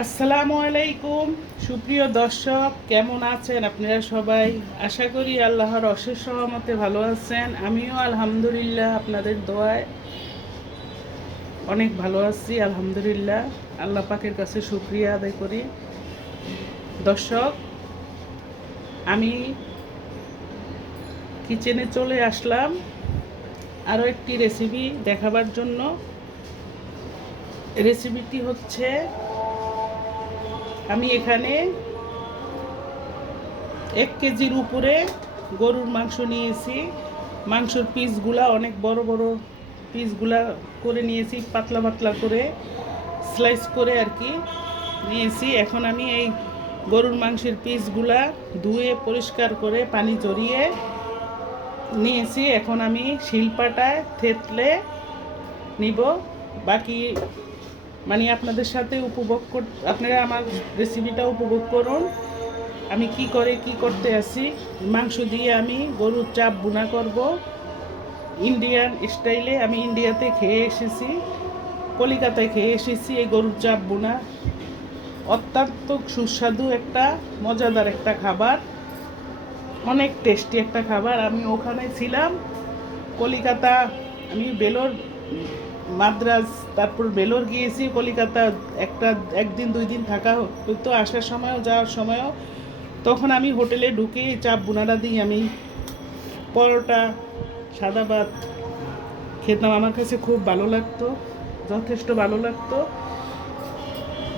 আসসালামু আলাইকুম সুপ্রিয় দর্শক, কেমন আছেন আপনারা সবাই? আশা করি আল্লাহর অশেষ রহমতে ভালো আছেন। আমিও আলহামদুলিল্লাহ আপনাদের দোয়ায় অনেক ভালো আছি। আলহামদুলিল্লাহ, আল্লাহ পাকের কাছে শুকরিয়া আদায় করি। দর্শক, আমি কিচেনে চলে আসলাম আরও একটি রেসিপি দেখাবার জন্য। রেসিপিটি হচ্ছে, আমি এখানে 1 কেজির উপরে গরুর মাংস নিয়েছি। মাংসর পিসগুলা অনেক বড় বড় পিসগুলা করে নিয়েছি, পাতলা পাতলা করে স্লাইস করে আর কি নিয়েছি। এখন আমি এই গরুর মাংসের পিসগুলা ধুয়ে পরিষ্কার করে পানি ঝরিয়ে নিয়েছি। এখন আমি শিলপাটায় থেতলে নিব। বাকি আপনাদের সাথে আপনারা আমার রেসিপিটা উপভোগ করুন। আমি কি করতে আসি। মাংস দিয়ে আমি গরুর চাপ ভুনা করব ইন্ডিয়ান স্টাইলে। আমি ইন্ডিয়াতে খেয়ে এসেছি, কলিকাতায় খেয়ে এসেছি এই গরুর চাপ ভুনা। অত্যন্ত সুস্বাদু একটা মজাদার একটা খাবার, অনেক টেস্টি একটা খাবার। আমি ওখানে ছিলাম কলিকাতা, আমি বেলোর, মাদ্রাজ, তারপর বেলোর গিয়েছি। কলিকাতা একদিন 2 দিন থাকা হতো, আসার সময়ও যাওয়ার সময়ও। তখন আমি হোটেলে ঢুকে চাপ বুনাটা দিই, আমি পরোটা, সাদা ভাত খেতাম। আমার কাছে খুব ভালো লাগতো, যথেষ্ট ভালো লাগতো।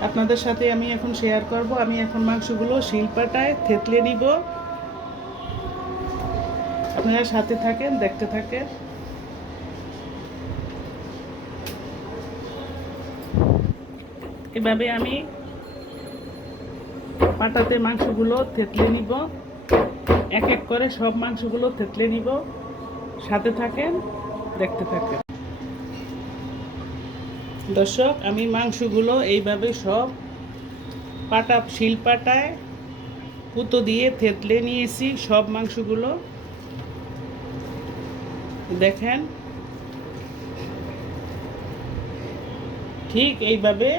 আপনাদের সাথে আমি এখন শেয়ার করব। আমি এখন মাংসগুলো শিলপাটায় থেতলে নিব। আপনারা সাথে থাকেন, দেখতে থাকেন। এভাবে আমি পাটাতে মাংসগুলো থেতলে নিব, এক এক করে সব মাংসগুলো থেতলে নিব। সাথে থাকেন, দেখতে থাকেন। দর্শক, আমি মাংসগুলো এইভাবে সব শিলপাটায় কুতো দিয়ে থেতলে নিয়েছি সব মাংসগুলো। দেখেন, ঠিক এইভাবে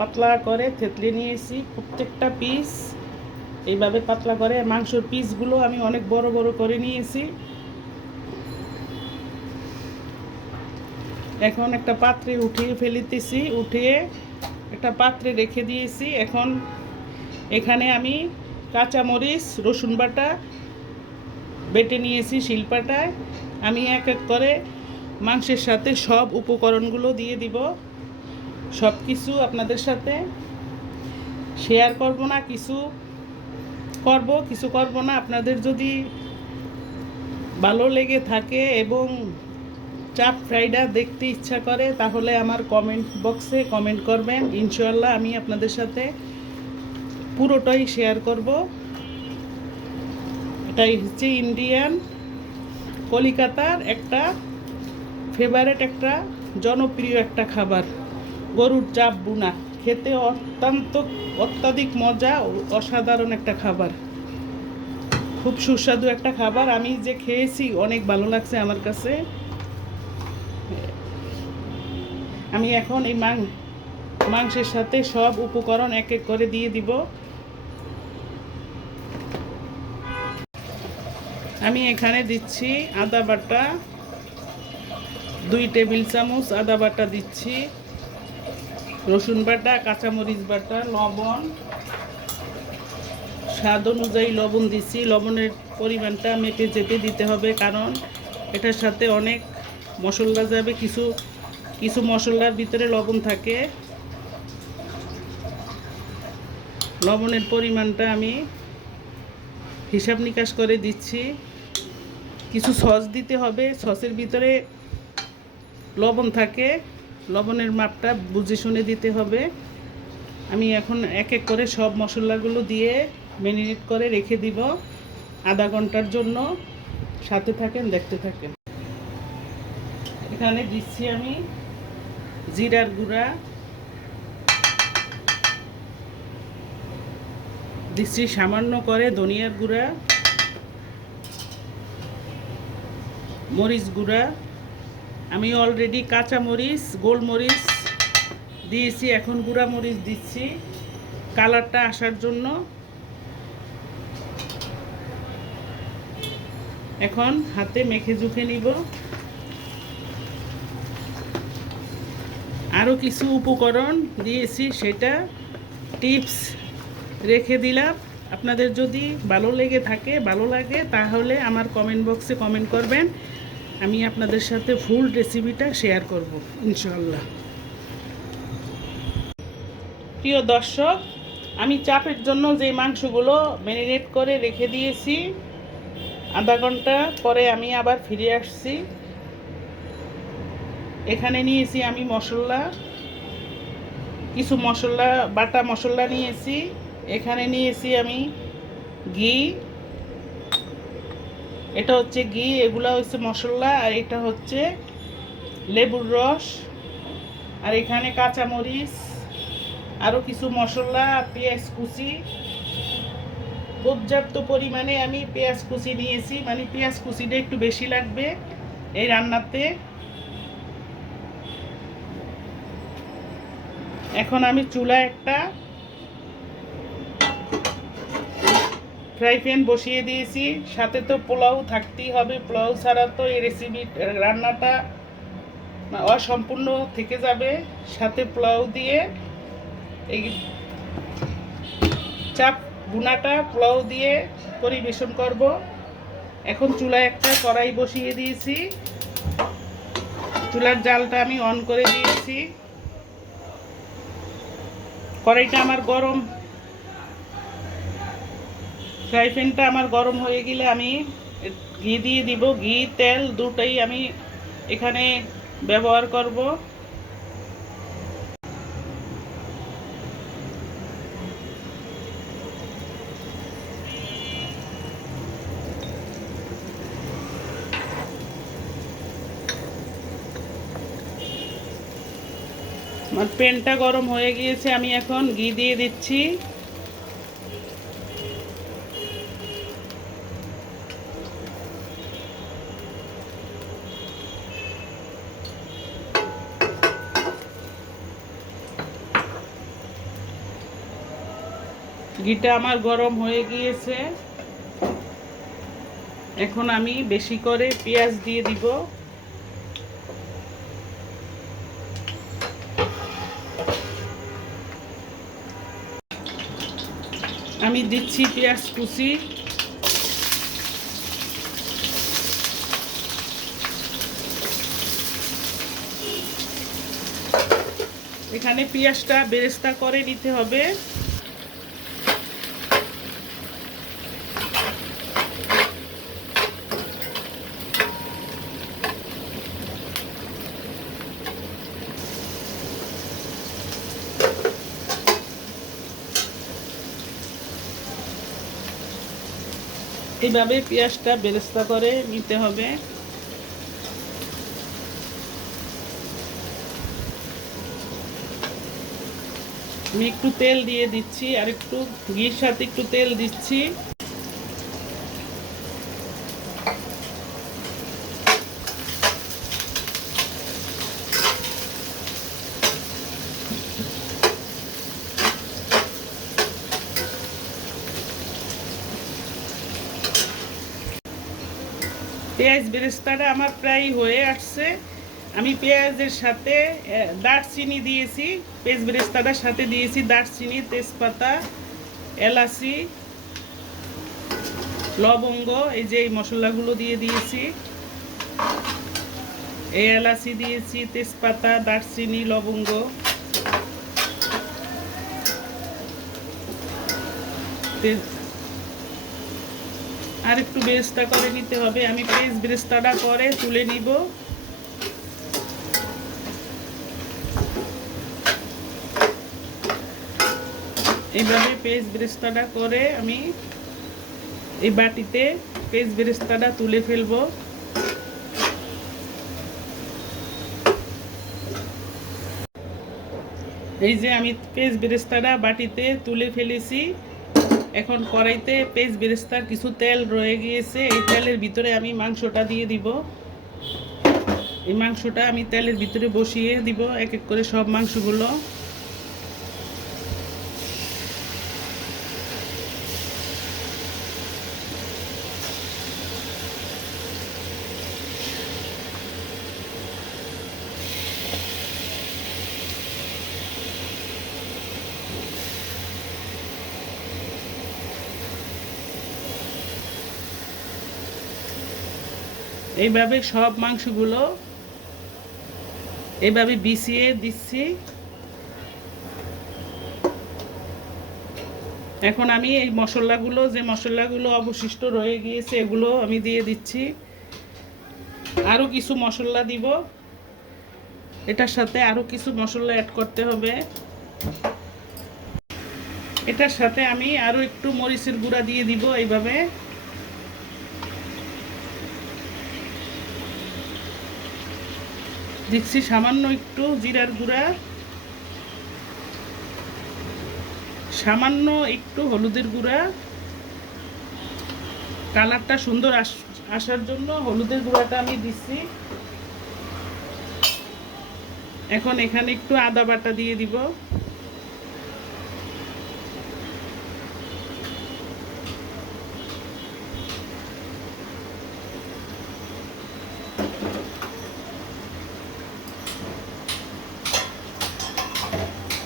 পাতলা করে থেতলে নিয়েছি প্রত্যেকটা পিস। এইভাবে পাতলা করে মাংসর পিসগুলো আমি অনেক বড় বড় করে নিয়েছি। এখন একটা পাত্রে উঠিয়ে ফেলিতেছি, উঠিয়ে একটা পাত্রে রেখে দিয়েছি। এখন এখানে আমি কাঁচামরিচ, রসুন বাটা বেটে নিয়েছি শিলপাটায়। আমি এক এক করে মাংসের সাথে সব উপকরণগুলো দিয়ে দিব। সব কিছু আপনাদের সাথে শেয়ার করব না, কিছু করব না। আপনাদের যদি ভালো লেগে থাকে এবং চাপ ফ্রাইটা দেখতে ইচ্ছা করে, তাহলে আমার কমেন্ট বক্সে কমেন্ট করবেন। ইনশাআল্লাহ আমি আপনাদের সাথে পুরোটাই শেয়ার করব। এটাই হচ্ছে ইন্ডিয়ান কলিকাতার একটা ফেভারেট, একটা জনপ্রিয় একটা খাবার, গরুর চাপ বুনা। খেতে অত্যাধিক মজা, অসাধারণ একটা খাবার, খুব সুস্বাদু একটা খাবার। আমি যে খেয়েছি অনেক ভালো লাগছে আমার কাছে। আমি এখন এই মাংসের সাথে সব উপকরণ এক এক করে দিয়ে দিব। আমি এখানে দিচ্ছি আদা বাটা, 2 টেবিল চামচ আদা বাটা দিচ্ছি, রসুন বাটা, কাঁচামরিচ বাটা, লবণ, স্বাদ অনুযায়ী লবণ দিচ্ছি। লবণের পরিমাণটা মেপে চেপে দিতে হবে, কারণ এটার সাথে অনেক মশলা যাবে। কিছু কিছু মশলার ভিতরে লবণ থাকে। লবণের পরিমাণটা আমি হিসাব নিকাশ করে দিচ্ছি। কিছু সস দিতে হবে, সসের ভিতরে লবণ থাকে, লবণের মাপটা বুঝে শুনে দিতে হবে। আমি এখন এক এক করে সব মশলাগুলো দিয়ে ম্যারিনেট করে রেখে দিব আধা ঘন্টার জন্য। সাথে থাকেন, দেখতে থাকেন। এখানে দিচ্ছি আমি জিরার গুঁড়া, দিচ্ছি সামান্য করে ধনিয়ার গুঁড়া, মরিচ গুঁড়া। আমি অলরেডি কাঁচা মরিচ, গোলমরিচ দিয়েছি, এখন গুঁড়া মরিচ দিচ্ছি। কালারটা আসার জন্য। এখন হাতে মেখে ঝুঁকে নিব। আরও কিছু উপকরণ দিয়েছি, সেটা টিপস রেখে দিলাম। আপনাদের যদি ভালো লাগে তাহলে আমার কমেন্ট বক্সে কমেন্ট করবেন, আমি আপনাদের সাথে ফুল রেসিপিটা শেয়ার করব ইনশাআল্লাহ। প্রিয় দর্শক, আমি চাপের জন্য যে মাংসগুলো ম্যারিনেট করে রেখে দিয়েছি, আধা ঘন্টা পরে আমি আবার ফিরে আসছি। এখানে নিয়েছি আমি মশলা, কিছু মশলা, বাটা মশলা নিয়েছি। এখানে নিয়েছি আমি ঘি, এটা হচ্ছে ঘি, এগুলা হচ্ছে মশলা, আর এটা হচ্ছে লেবুর রস, আর এখানে কাঁচামরিচ, আরও কিছু মশলা, পেঁয়াজ কুচি। পর্যাপ্ত পরিমাণে আমি পেঁয়াজ কুচি নিয়েছি, মানে পেঁয়াজ কুচিটা একটু বেশি লাগবে এই রান্নাতে। এখন আমি চুলায় একটা ফ্রাই প্যান বসিয়ে দিয়েছি। সাথে তো পোলাও থাকতেই হবে, পোলাও ছাড়া তো এই রেসিপি রান্নাটা অসম্পূর্ণ থেকে যাবে। সাথে পোলাও দিয়ে এই চাপ বুনাটা পোলাও দিয়ে পরিবেশন করব। এখন চুলায় একটা কড়াই বসিয়ে দিয়েছি, চুলার জালটা আমি অন করে দিয়েছি। কড়াইটা আমার গরম, ফ্রাই প্যানটা আমার গরম হয়ে গেলে আমি ঘি দিয়ে দিব। ঘি তেল দুটোই আমি এখানে ব্যবহার করব। আমার প্যানটা গরম হয়ে গিয়েছে, আমি এখন ঘি দিয়ে দিচ্ছি। ঘিটা আমার গরম হয়ে গিয়েছে, এখন আমি বেশি করে পেঁয়াজ দিয়ে দিব। আমি দিচ্ছি পেঁয়াজ কুচি, এখানে পেঁয়াজটা বেরেস্তা করে নিতে হবে। এইভাবে পেঁয়াজটা বেরেস্তা করে নিতে হবে। আমি একটু তেল দিয়ে দিচ্ছি, আর একটু ঘির সাথে একটু তেল দিচ্ছি। পেঁয়াজ বেরেস্তাটা আমার প্রায় হয়ে আসছে। আমি পেঁয়াজের সাথে দারচিনি দিয়েছি, পেঁয়াজ বেরেস্তাটার সাথে দিয়েছি দারচিনি, তেজপাতা, এলাচি, লবঙ্গ, এই যে এই মশলাগুলো দিয়ে দিয়েছি। এই এলাচি দিয়েছি, তেজপাতা, দারচিনি, লবঙ্গ। আর একটু বেরেস্তা করে নিতে হবে, আমি পেঁয়াজ বেরেস্তাটা করে তুলে নিব। এইভাবে পেঁয়াজ বেরেস্তাটা করে আমি এই বাটিতে পেঁয়াজ বেরেস্তাটা তুলে ফেলবো। এই যে আমি পেঁয়াজ বেরেস্তাটা বাটিতে তুলে ফেলেছি। এখন কড়াইতে পেঁয়াজ বেরেস্তার কিছু তেল রয়ে গিয়েছে, এই তেলের ভিতরে আমি মাংসটা দিয়ে দিব। এই মাংসটা আমি তেলের ভিতরে বসিয়ে দিব এক এক করে সব মাংসগুলো। এইভাবে সব মাংসগুলো এইভাবে বিছিয়ে দিচ্ছি। এখন আমি এই যে মশলাগুলো অবশিষ্ট রয়ে গিয়েছে এগুলো আমি দিয়ে দিচ্ছি। আরও কিছু মশলা দিব, এটার সাথে আরও কিছু মশলা অ্যাড করতে হবে। এটার সাথে আমি আরও একটু মরিচের গুঁড়া দিয়ে দিব। এইভাবে দিচ্ছি সামান্য একটু জিরার গুঁড়া, সামান্য একটু হলুদের গুঁড়া। কালারটা সুন্দর আসার জন্য হলুদের গুঁড়াটা আমি দিচ্ছি। এখন এখানে একটু আদা বাটা দিয়ে দিব।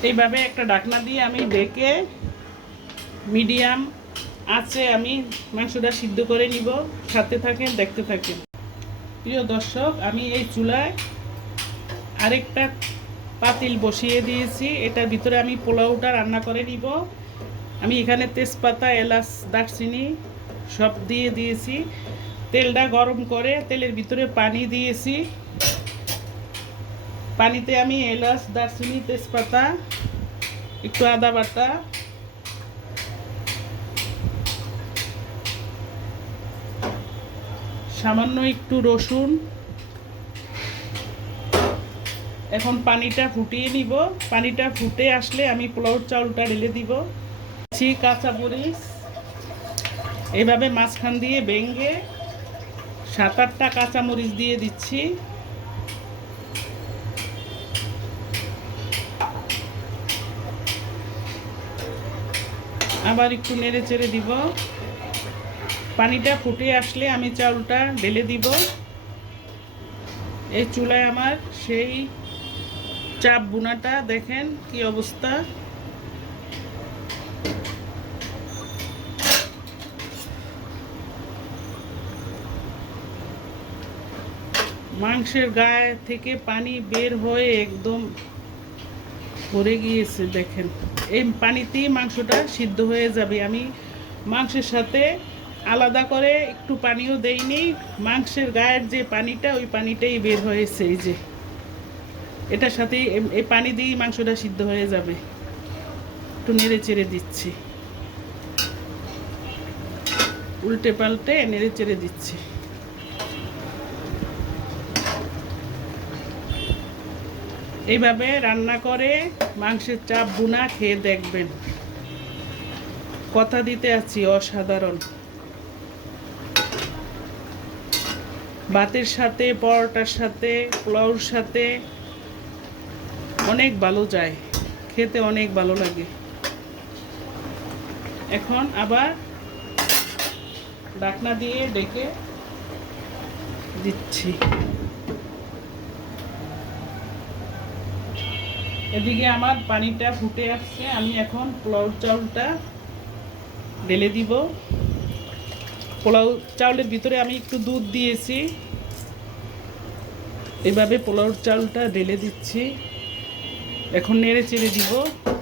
এইভাবে একটা ঢাকনা দিয়ে আমি ঢেকে মিডিয়াম আঁচে আমি মাংসটা সিদ্ধ করে নিব। সাথে থাকেন, দেখতে থাকেন। প্রিয় দর্শক, আমি এই চুলায় আরেকটা পাতিল বসিয়ে দিয়েছি। এটার ভিতরে আমি পোলাওটা রান্না করে নিব। আমি এখানে তেজপাতা, এলাচ, দারচিনি সব দিয়ে দিয়েছি। তেলটা গরম করে তেলের ভিতরে পানি দিয়েছি। পানিতে আমি এলাচ, দারচিনি, তেজপাতা, একটু আদা বাটা, সামান্য একটু রসুন, এখন পানিটা ফুটিয়ে নিব। পানিটা ফুটে আসলে আমি পোলাওর চাউলটা ঢেলে দিব। কাঁচামরিচ এইভাবে মাঝখান দিয়ে ভেঙে 7-8টা কাঁচামরিচ দিয়ে দিচ্ছি। আবার একটু নেড়ে চেড়ে দিব। পানিটা ফুটে আসলে আমি চাউলটা ঢেলে দিব। এই চুলায় আমার সেই চাপ বুনাটা দেখেন কি অবস্থা। মাংসের গায়ে থেকে পানি বের হয়ে একদম ভরে গিয়েছে দেখেন। এই পানিতেই মাংসটা সিদ্ধ হয়ে যাবে। আমি মাংসের সাথে আলাদা করে একটু পানিও দেইনি। মাংসের গায়ের যে পানিটা ওই পানিটাই বের হয়েছে। এই যে এটার সাথে এই পানি দিয়েই মাংসটা সিদ্ধ হয়ে যাবে। একটু নেড়ে চেড়ে দিচ্ছি, উল্টে পাল্টে নেড়ে চেড়ে দিচ্ছি। এইভাবে রান্না করে মাংসের চাপ বুনা খেয়ে দেখবেন। কথা দিতে আছি, অসাধারণ। ভাতের সাথে, পরোটার সাথে, পোলাওর সাথে অনেক ভালো যায়, খেতে অনেক ভালো লাগে। এখন আবার ঢাকনা দিয়ে ঢেকে দিচ্ছি। এদিকে আমার পানিটা ফুটে আসছে। আমি এখন পোলাও চাউলটা ঢেলে দিব। পোলাও চাউলের ভিতরে আমি একটু দুধ দিয়েছি। এভাবে পোলাও চাউলটা ঢেলে দিচ্ছি। এখন নেড়ে চেড়ে দিব,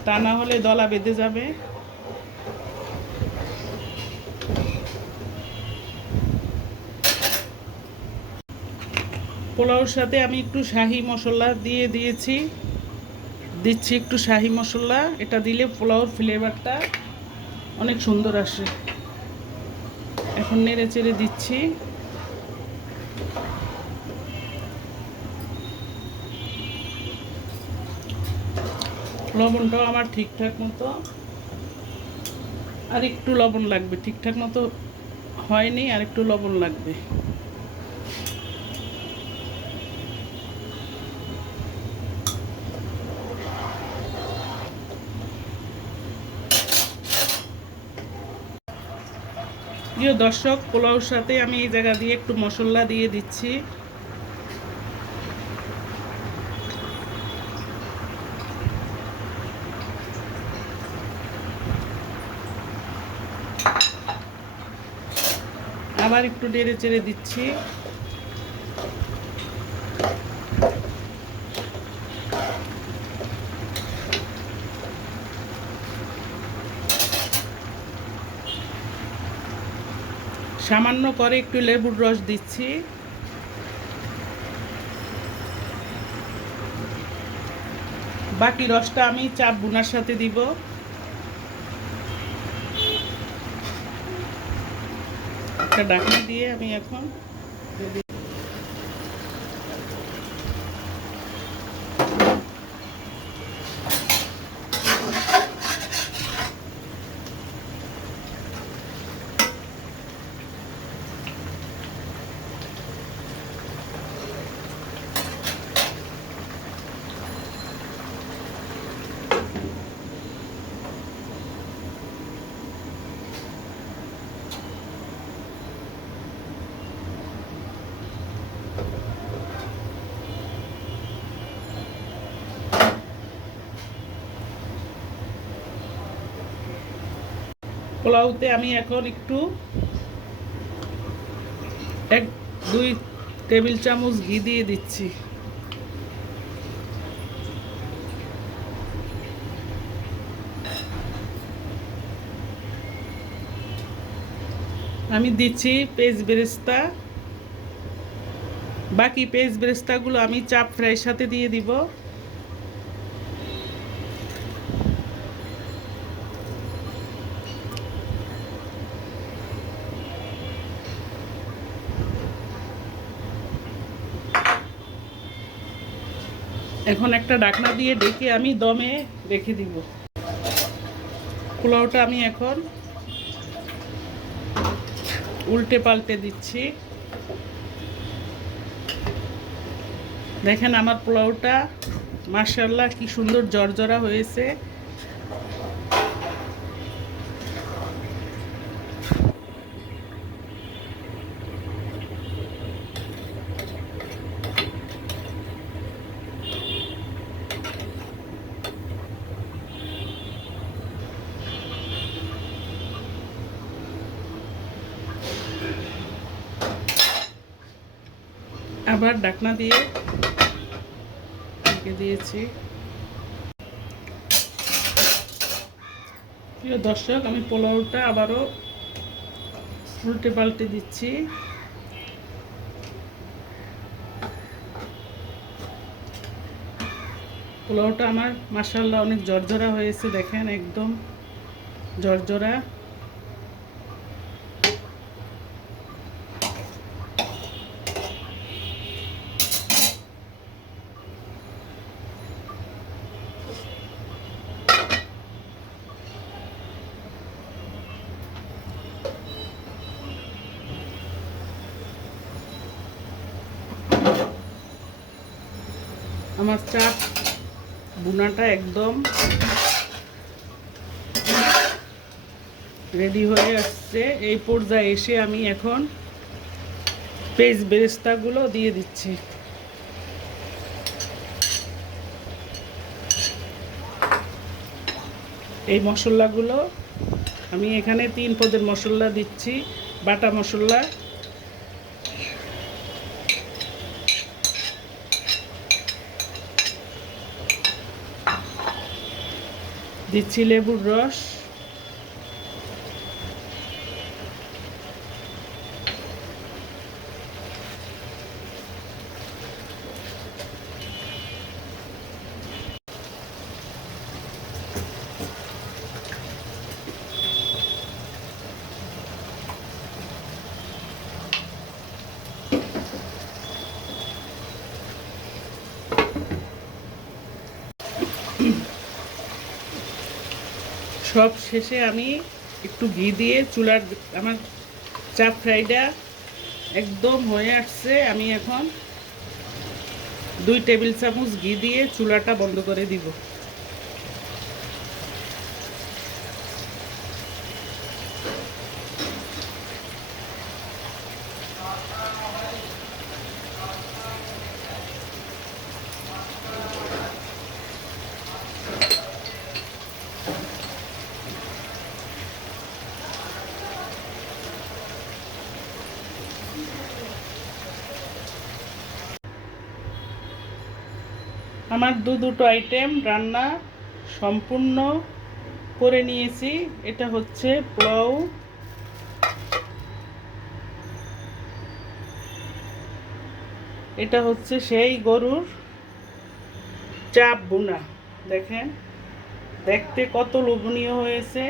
তা না হলে দলা বেঁধে যাবে। পোলাওর সাথে আমি একটু শাহি মশলা দিচ্ছি একটু শাহি মশলা। এটা দিলে পোলাওর ফ্লেভারটা অনেক সুন্দর আসে। এখন নেড়ে চেড়ে দিচ্ছি। লবণটাও আমার ঠিকঠাক মতো, আর একটু লবণ লাগবে। ঠিকঠাক মতো হয়নি, আর একটু লবণ লাগবে। প্রিয় দর্শক, পোলাওর সাথে আমি এই জায়গা দিয়ে একটু মশলা দিয়ে দিচ্ছি। আবার একটু নেড়ে চেড়ে দিচ্ছি। সামান্য করে একটু লেবুর রস দিচ্ছি। বাকি রসটা আমি চাপ ভুনার সাথে দিব। একটা ঢাকনা দিয়ে আমি এখন পোলাওতে আমি এখন একটু 1-2 টেবিল চামচ ঘি দিয়ে দিচ্ছি। আমি দিচ্ছি পেঁয়াজ বেরেস্তা। বাকি পেঁয়াজ বেরেস্তাগুলো আমি চাপ ফ্রাইয়ের সাথে দিয়ে দিব। এখন একটা ঢাকনা দিয়ে ঢেকে আমি দমে রেখে দিব। পোলাওটা আমি এখন উল্টে পাল্টে দিচ্ছি। দেখেন আমার পোলাওটা মাশাআল্লাহ কি সুন্দর জর্জরা হয়েছে। আবার ঢাকনা দিয়ে ঢেকে দিয়েছি। প্রিয় দর্শক, আমি পোলাওটা আবারও উল্টে পাল্টে দিচ্ছি। পোলাওটা আমার মাশাআল্লাহ অনেক জর্জরা হয়েছে। দেখেন একদম জর্জরা। আমার চাপ বুনাটা একদম রেডি হয়ে আসছে। এই পর্যায়ে এসে আমি এখন পেঁয়াজ বেরেস্তাগুলো দিয়ে দিচ্ছি। এই মশলাগুলো আমি এখানে 3 পদের মশলা দিচ্ছি। বাটা মশলা, দিচ্ছি লেবুর রস, সব শেষে আমি একটু ঘি দিয়ে চুলার, আমার চাপ ফ্রাইটা একদম হয়ে আসছে। আমি এখন 2 টেবিল চামচ ঘি দিয়ে চুলাটা বন্ধ করে দিব। আমার দুটো আইটেম রান্না সম্পূর্ণ করে নিয়েছি। এটা হচ্ছে পোলাও, এটা হচ্ছে সেই গরুর চাপ বোনা। দেখেন দেখতে কত লোভনীয় হয়েছে,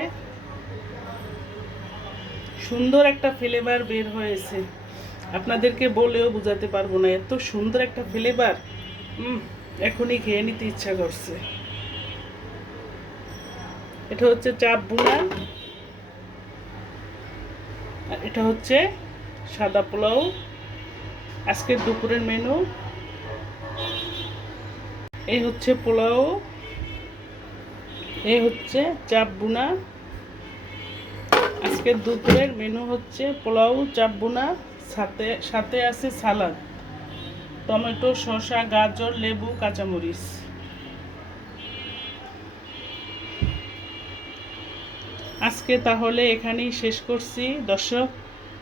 সুন্দর একটা ফ্লেভার বের হয়েছে। আপনাদেরকে বলেও বোঝাতে পারবো না, এত সুন্দর একটা ফ্লেভার। এখনই খেয়ে নিতে ইচ্ছা করছে। এটা হচ্ছে চাপ বোনা, আর এটা হচ্ছে সাদা পোলাও। আজকের দুপুরের মেনু এই হচ্ছে পোলাও, এই হচ্ছে চাপ বোনা। আজকের দুপুরের মেনু হচ্ছে পোলাও, চাপ বোনা, সাথে সাথে আছে সালাদ, টমেটো, শসা, গাজর, লেবু, কাঁচামরিচ। আজকে তাহলে এখানেই শেষ করছি। দর্শক,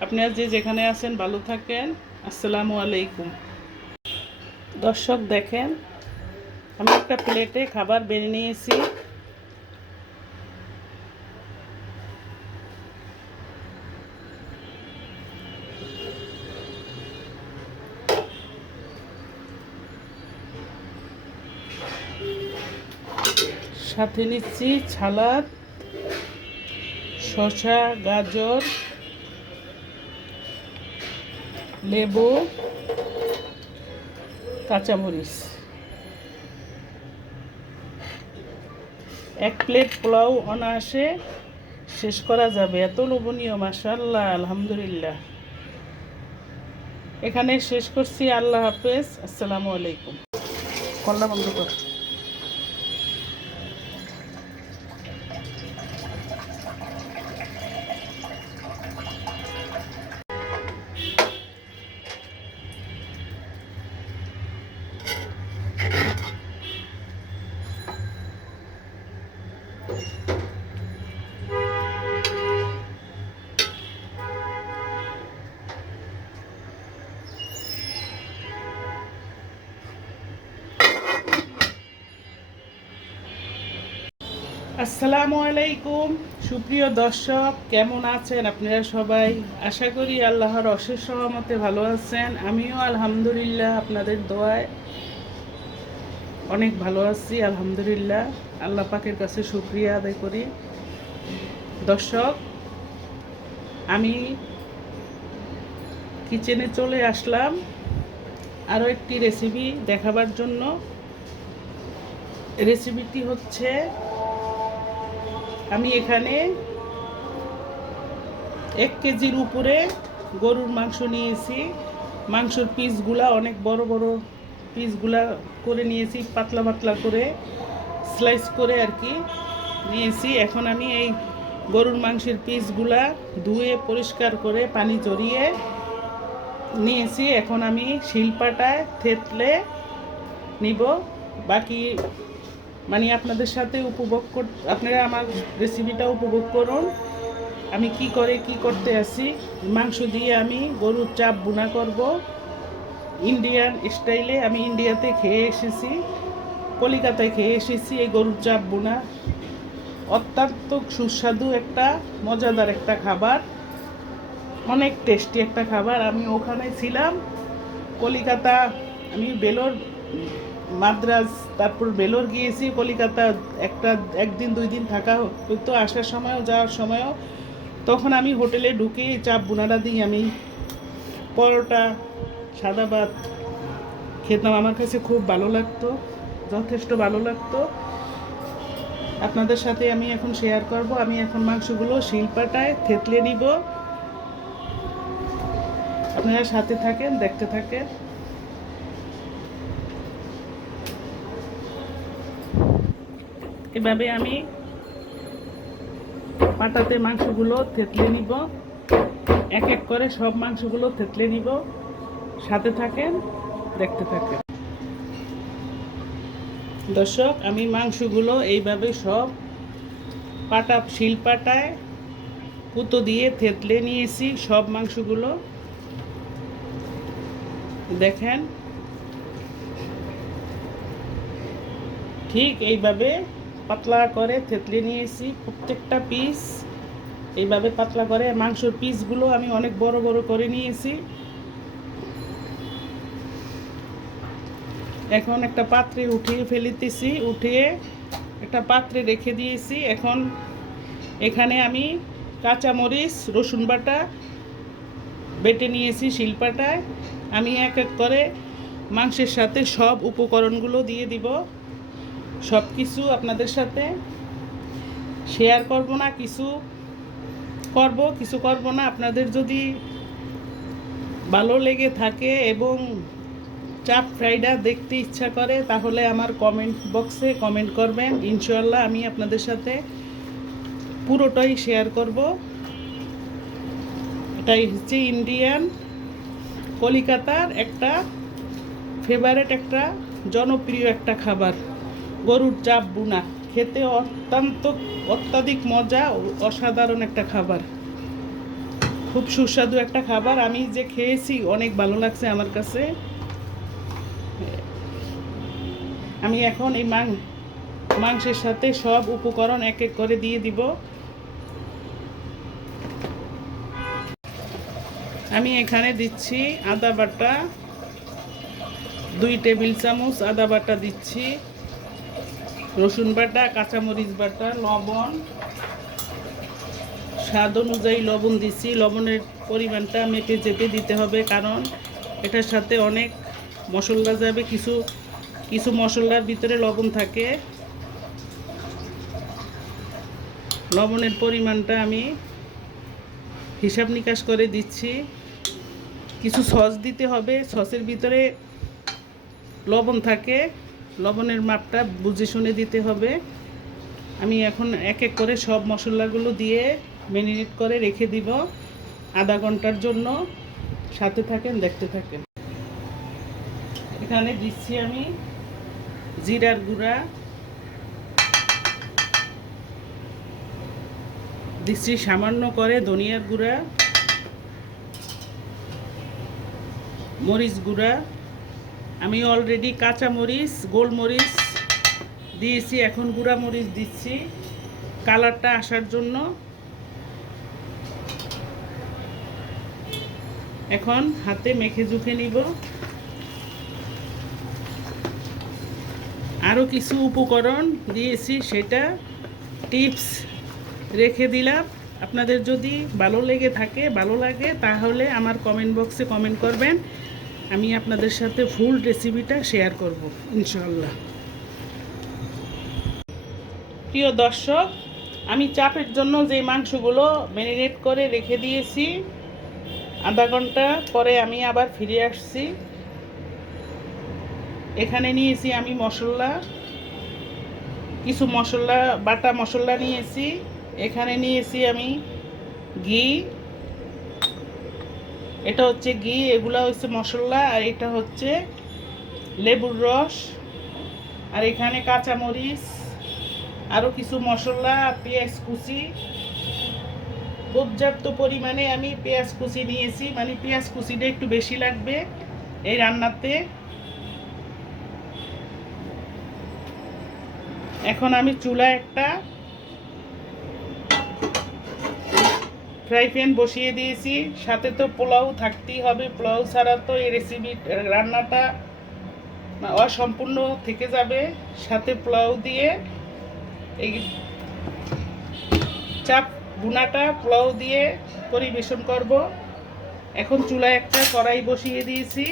আপনারা যে যেখানে আছেন ভালো থাকেন। আসসালামু আলাইকুম। দর্শক দেখেন, আমি একটা প্লেটে খাবার বেড়ে নিয়েছি। সাথে নিচ্ছি সালাদ, শসা, গাজর, লেবু, কাঁচামরিচ। এক প্লেট পোলাও অনায়াসে শেষ করা যাবে, এত লোভনীয়। মাশাআল্লাহ, আলহামদুলিল্লাহ। এখানে শেষ করছি। আল্লাহ হাফেজ, আসসালামু আলাইকুম। কল্লা বন্ধ কর। আসসালামু আলাইকুম সুপ্রিয় দর্শক, কেমন আছেন আপনারা সবাই? আশা করি আল্লাহর অশেষ রহমতে ভালো আছেন। আমিও আলহামদুলিল্লাহ আপনাদের দোয়ায় অনেক ভালো আছি, আলহামদুলিল্লাহ। আল্লাহ পাকের কাছে শুকরিয়া আদায় করি। দর্শক, আমি কিচেনে চলে আসলাম আরও একটি রেসিপি দেখাবার জন্য। রেসিপিটি হচ্ছে, আমি এখানে 1 কেজির উপরে গরুর মাংস নিয়েছি। মাংসর পিসগুলা অনেক বড় বড় পিসগুলা করে নিয়েছি, পাতলা পাতলা করে স্লাইস করে আর কি নিয়েছি। এখন আমি এই গরুর মাংসের পিসগুলা ধুয়ে পরিষ্কার করে পানি ঝরিয়ে নিয়েছি। এখন আমি শিলপাটায় থেতলে নিব। বাকি মানে আপনাদের সাথে আপনারা আমার রেসিপিটা উপভোগ করুন। আমি কি করতে আসি। মাংস দিয়ে আমি গরুর চাপ বোনা করব ইন্ডিয়ান স্টাইলে। আমি ইন্ডিয়াতে খেয়ে এসেছি, কলিকাতায় খেয়ে এসেছি এই গরুর চাপ বোনা। অত্যন্ত সুস্বাদু একটা মজাদার একটা খাবার, অনেক টেস্টি একটা খাবার। আমি ওখানে ছিলাম কলিকাতা, আমি বেলোর, মাদ্রাজ, তারপর বেলোর গিয়েছি। কলিকাতা একদিন 2 দিন থাকা হতো, আসার সময়ও যাওয়ার সময়ও। তখন আমি হোটেলে ঢুকে চাপ বোনাটা দিই আমি পরোটা, সাদা ভাত খেতাম। আমার কাছে খুব ভালো লাগতো, যথেষ্ট ভালো লাগতো। আপনাদের সাথে আমি এখন শেয়ার করব। আমি এখন মাংসগুলো শিলপাটায় থেতলে নিব। আপনারা সাথে থাকেন, দেখতে থাকেন। এভাবে আমি পাটাতে মাংসগুলো থেতলে নিব, এক এক করে সব মাংসগুলো থেতলে নিব। সাথে থাকেন, দেখতে থাকেন। দর্শক, আমি মাংসগুলো এইভাবে সব শিলপাটায় পুতো দিয়ে থেতলে নিয়েছি সব মাংসগুলো। দেখেন, ঠিক এইভাবে পাতলা করে থেতলে নিয়েছি প্রত্যেকটা পিস। এইভাবে পাতলা করে মাংসর পিসগুলো আমি অনেক বড় বড় করে নিয়েছি। এখন একটা পাত্রে উঠিয়ে ফেলিতেছি, উঠিয়ে একটা পাত্রে রেখে দিয়েছি। এখন এখানে আমি কাঁচামরিচ, রসুন বাটা বেটে নিয়েছি শিলপাটায়। আমি এক এক করে মাংসের সাথে সব উপকরণগুলো দিয়ে দিব। সব কিছু আপনাদের সাথে শেয়ার করব না, কিছু করব, কিছু করব না। আপনাদের যদি ভালো লেগে থাকে এবং চাপ ফ্রাইটা দেখতে ইচ্ছা করে তাহলে আমার কমেন্ট বক্সে কমেন্ট করবেন। ইনশাআল্লাহ আমি আপনাদের সাথে পুরোটাই শেয়ার করব। এটাই হচ্ছে ইন্ডিয়ান কলিকাতার একটা ফেভারেট, একটা জনপ্রিয় একটা খাবার, গরুর চাপ বুনা। খেতে অত্যাধিক মজা, অসাধারণ একটা খাবার, খুব সুস্বাদু একটা খাবার। আমি যে খেয়েছি অনেক ভালো লাগছে আমার কাছে। আমি এখন এই মাংসের সাথে সব উপকরণ এক এক করে দিয়ে দিব। আমি এখানে দিচ্ছি আদা বাটা, 2 টেবিল চামচ আদা বাটা দিচ্ছি, রসুন বাটা, কাঁচামরিচ বাটা, লবণ, স্বাদ অনুযায়ী লবণ দিচ্ছি। লবণের পরিমাণটা মেপে চেপে দিতে হবে, কারণ এটার সাথে অনেক মশলা যাবে। কিছু কিছু মশলার ভিতরে লবণ থাকে। লবণের পরিমাণটা আমি হিসাব নিকাশ করে দিচ্ছি। কিছু সস দিতে হবে, সসের ভিতরে লবণ থাকে, লবণের মাপটা বুঝে শুনে দিতে হবে। আমি এখন এক এক করে সব মশলাগুলো দিয়ে ম্যারিনেট করে রেখে দিব আধা ঘন্টার জন্য। সাথে থাকেন, দেখতে থাকেন। এখানে দিচ্ছি আমি জিরার গুঁড়া, দিচ্ছি সামান্য করে ধনিয়ার গুঁড়া, মরিচ গুঁড়া। আমি অলরেডি কাঁচা মরিচ, গোলমরিচ দিয়েছি, এখন গুঁড়া মরিচ দিচ্ছি কালারটা আসার জন্য। এখন হাতে মেখে জুখে নিব। আরও কিছু উপকরণ দিয়েছি, সেটা টিপস রেখে দিলাম। আপনাদের যদি ভালো লেগে থাকে, ভালো লাগে, তাহলে আমার কমেন্ট বক্সে কমেন্ট করবেন। আমি আপনাদের সাথে ফুল রেসিপিটা শেয়ার করব ইনশাআল্লাহ। প্রিয় দর্শক, আমি চাপের জন্য যে মাংসগুলো ম্যারিনেট করে রেখে দিয়েছি, আধা ঘন্টা পরে আমি আবার ফিরে আসছি। এখানে নিয়েছি আমি মশলা, কিছু মশলা, বাটা মশলা নিয়েছি। এখানে নিয়েছি আমি ঘি, এটা হচ্ছে ঘি, এগুলা হচ্ছে মশলা, আর এটা হচ্ছে লেবুর রস, আর এখানে কাঁচামরিচ, আরও কিছু মশলা, পেঁয়াজ কুচি। পর্যাপ্ত পরিমাণে আমি পেঁয়াজ কুচি নিয়েছি, মানে পেঁয়াজ কুচিটা একটু বেশি লাগবে এই রান্নাতে। এখন আমি চুলায় একটা ফ্রাই প্যান বসিয়ে দিয়েছি। সাথে তো পোলাও থাকতেই হবে, পোলাও ছাড়া তো এই রেসিপি রান্নাটা অসম্পূর্ণ থেকে যাবে। সাথে পোলাও দিয়ে এই চাপ বুনাটা পোলাও দিয়ে পরিবেশন করব। এখন চুলায় একটা কড়াই বসিয়ে দিয়েছি,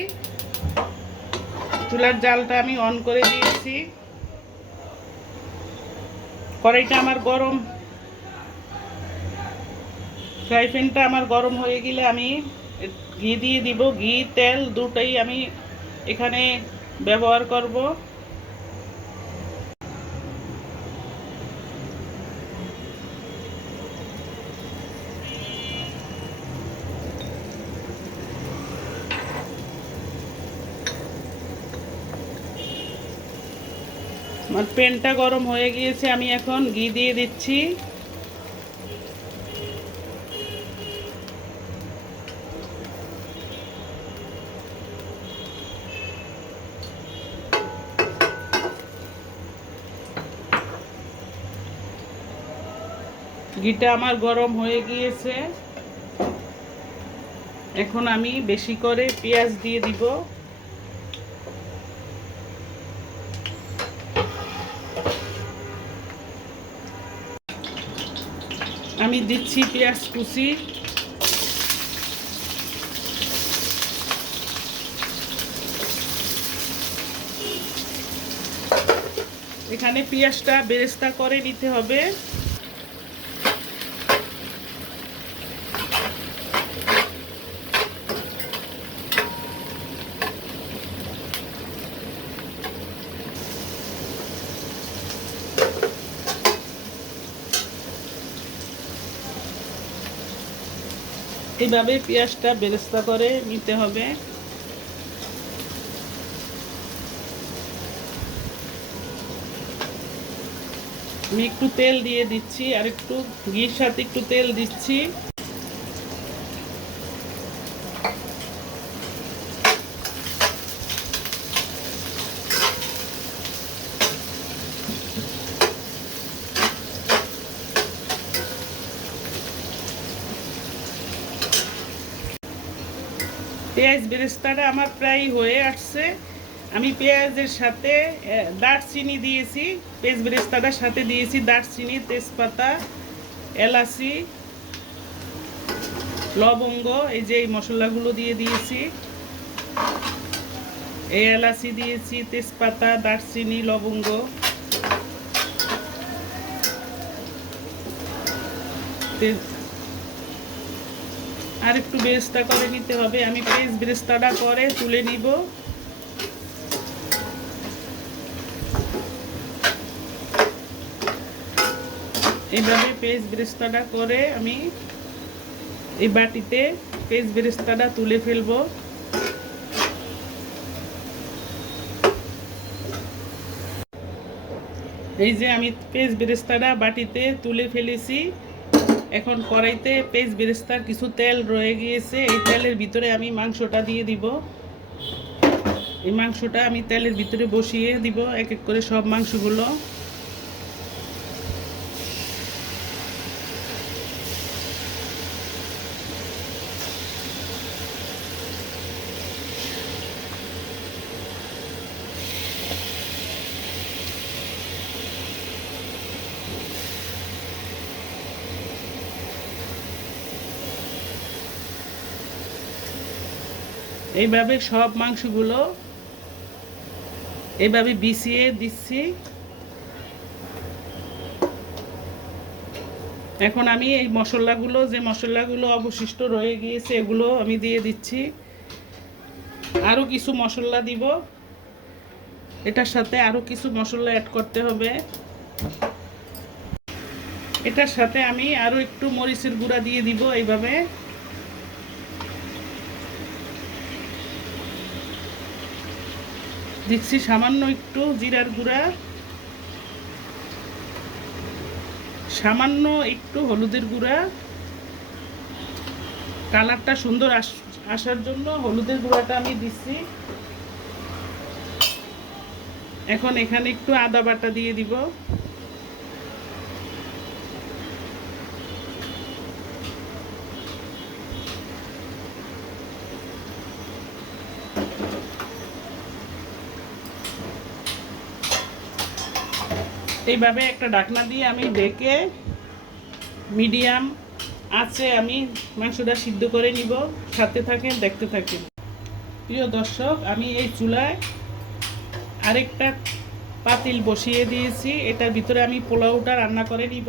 চুলার জালটা আমি অন করে দিয়েছি। কড়াইটা আমার গরম, ফ্রাই প্যানটা আমার গরম হয়ে গেলে আমি ঘি দিয়ে দিব। ঘি তেল দুটোই আমি এখানে ব্যবহার করব। আমার প্যানটা গরম হয়ে গিয়েছে, আমি এখন ঘি দিয়ে দিচ্ছি। ঘিটা আমার গরম হয়ে গিয়েছে। এখন আমি বেশি করে পেঁয়াজ দিয়ে দিব। আমি দিচ্ছি পেঁয়াজ কুচি, এখানে পেঁয়াজটা বেরেস্তা করে নিতে হবে। এইভাবে পেঁয়াজটা বেরেস্তা করে নিতে হবে। আমি একটু তেল দিয়ে দিচ্ছি, আর একটু ঘির সাথে একটু তেল দিচ্ছি। পেঁয়াজ বেরেস্তাটা আমার প্রায় হয়ে আসছে। আমি পেঁয়াজের সাথে দারচিনি দিয়েছি, পেঁয়াজ বেরেস্তাটার সাথে দিয়েছি দারচিনি, তেজপাতা, এলাচি, লবঙ্গ, এই যে এই মশলাগুলো দিয়ে দিয়েছি। এই এলাচি দিয়েছি, তেজপাতা, দারচিনি, লবঙ্গ। আর একটু বেরেস্তা করে নিতে হবে। আমি পেঁয়াজ বেরেস্তাটা করে তুলে নিব। এইভাবে পেঁয়াজ বেরেস্তাটা করে আমি এই বাটিতে পেঁয়াজ বেরেস্তাটা তুলে ফেলবো। এই যে আমি পেঁয়াজ বেরেস্তাটা বাটিতে তুলে ফেলেছি। এখন কড়াইতে পেঁয়াজ বেরেস্তার কিছু তেল রয়ে গিয়েছে, এই তেলের ভিতরে আমি মাংসটা দিয়ে দিব। এই মাংসটা আমি তেলের ভিতরে বসিয়ে দিব এক এক করে সব মাংসগুলো। এইভাবে সব মাংসগুলো এইভাবে বিছিয়ে দিচ্ছি। এখন আমি এই মশলাগুলো, যে মশলাগুলো অবশিষ্ট রয়ে গিয়েছে, এগুলো আমি দিয়ে দিচ্ছি। আরও কিছু মশলা দিব, এটার সাথে আরও কিছু মশলা অ্যাড করতে হবে। এটার সাথে আমি আরও একটু মরিচের গুঁড়া দিয়ে দিব। এইভাবে দিচ্ছি সামান্য একটু জিরার গুঁড়া, সামান্য একটু হলুদের গুঁড়া। কালারটা সুন্দর আসার জন্য হলুদের গুঁড়াটা আমি দিচ্ছি। এখন এখানে একটু আদা বাটা দিয়ে দিব। এইভাবে একটা ঢাকনা দিয়ে আমি ঢেকে মিডিয়াম আঁচে আমি মাংসটা সিদ্ধ করে নিব। সাথে থাকেন, দেখতে থাকেন। প্রিয় দর্শক, আমি এই চুলায় আরেকটা পাতিল বসিয়ে দিয়েছি। এটার ভিতরে আমি পোলাওটা রান্না করে নিব।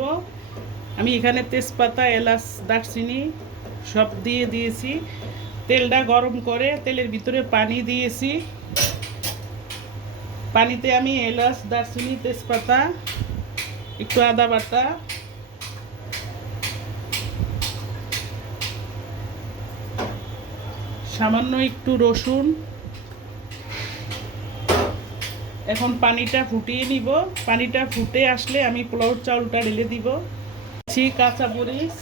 আমি এখানে তেজপাতা, এলাচ, দারচিনি সব দিয়ে দিয়েছি। তেলটা গরম করে তেলের ভিতরে পানি দিয়েছি। পানিতে আমি এলাচ, দারচিনি, তেজপাতা, একটু আদা বাটা, সামান্য একটু রসুন, এখন পানিটা ফুটিয়ে নিব। পানিটা ফুটে আসলে আমি পোলাওর চাউলটা ঢেলে দিব। কাঁচামরিচ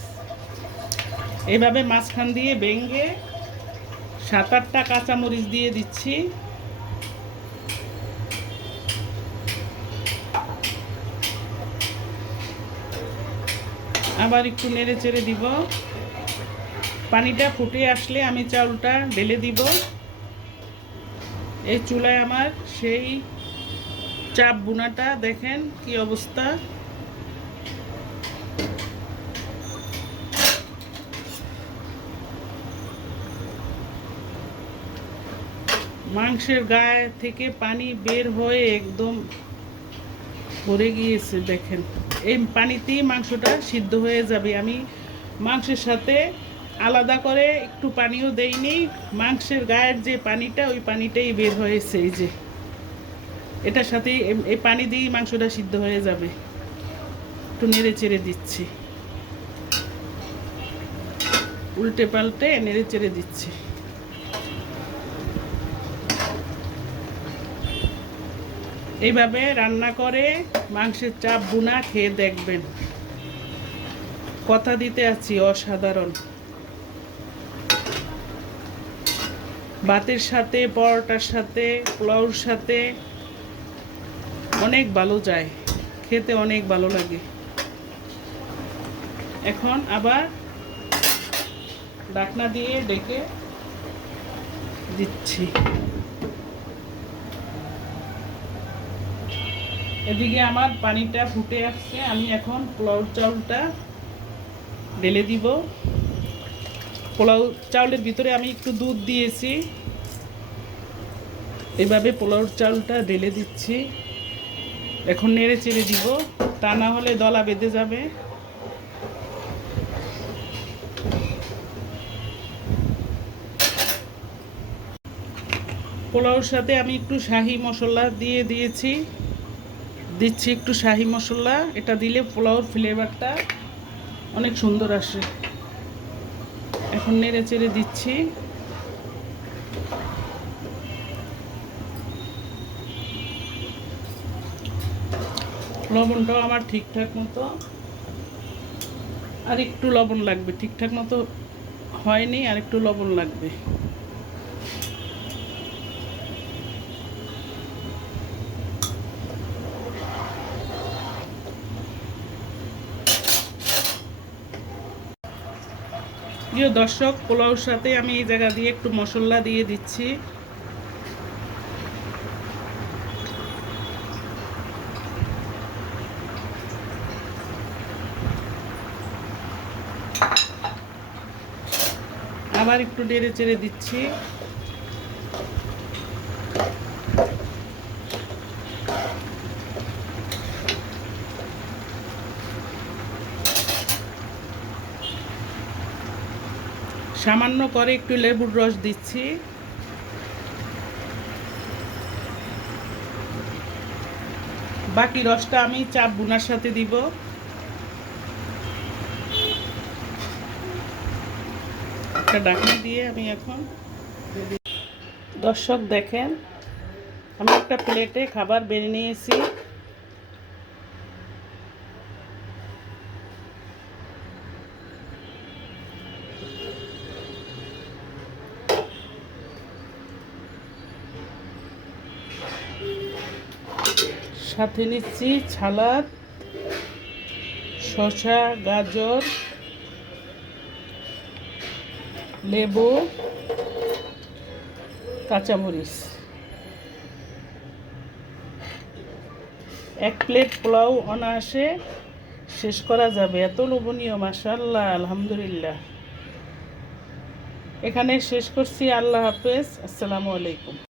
এইভাবে মাঝখান দিয়ে ভেঙে 7-8টা কাঁচামরিচ দিয়ে দিচ্ছি। আবার একটু নেড়ে চেড়ে দিব। পানিটা ফুটে আসলে আমি চাউলটা ঢেলে দিব। এই চুলায় আমার সেই চাপ বুনাটা দেখেন কি অবস্থা। মাংসের গায়ে থেকে পানি বের হয়ে একদম ভরে গিয়েছে, দেখেন। এই পানিতেই মাংসটা সিদ্ধ হয়ে যাবে। আমি মাংসের সাথে আলাদা করে একটু পানিও দেইনি। মাংসের গায়ের যে পানিটা, ওই পানিটাই বের হয়েছে। এই যে এটার সাথেই এই পানি দিয়েই মাংসটা সিদ্ধ হয়ে যাবে। একটু নেড়ে চেড়ে দিচ্ছি, উল্টে পাল্টে নেড়ে চেড়ে দিচ্ছি। এইভাবে রান্না করে মাংসের চাপ ভুনা খেয়ে দেখবেন। কথা দিতে আছি, অসাধারণ। ভাতের সাথে, পরোটার সাথে, পোলাওর সাথে অনেক ভালো যায়, খেতে অনেক ভালো লাগে। এখন আবার ঢাকনা দিয়ে ডেকে দিচ্ছি। এদিকে আমার পানিটা ফুটে আসছে। আমি এখন পোলাও চাউলটা ঢেলে দিব। পোলাও চাউলের ভিতরে আমি একটু দুধ দিয়েছি। এভাবে পোলাও চাউলটা ঢেলে দিচ্ছি। এখন নেড়ে চেড়ে দিব, তা না হলে দলা বেঁধে যাবে। পোলাওর সাথে আমি একটু শাহি মশলা দিচ্ছি একটু শাহি মশলা। এটা দিলে পোলাওর ফ্লেভারটা অনেক সুন্দর আসে। এখন নেড়ে চেড়ে দিচ্ছি। লবণটাও আমার ঠিকঠাক মতো, আর একটু লবণ লাগবে। ঠিকঠাক মতো হয়নি, আর একটু লবণ লাগবে। প্রিয় দর্শক, পোলাওর সাথে আমি এই জায়গা দিয়ে একটু মশলা দিয়ে দিচ্ছি। আবার একটু নেড়ে চেড়ে দিচ্ছি। সামান্য করে একটু লেবুর রস দিচ্ছি। বাকি রসটা আমি চাপ ভুনার সাথে দিব। একটা ঢাকনা দিয়ে আমি এখন, দর্শক দেখেন, আমি একটা প্লেটে খাবার বেড়ে নিয়েছি। সাথে নিচ্ছি সালাদ, শসা, গাজর, লেবু, কাঁচামরিচ। এক প্লেট পোলাও অনায়াসে শেষ করা যাবে, এত লোভনীয়। মাশাআল্লাহ, আলহামদুলিল্লাহ। এখানে শেষ করছি। আল্লাহ হাফেজ, আসসালামু আলাইকুম।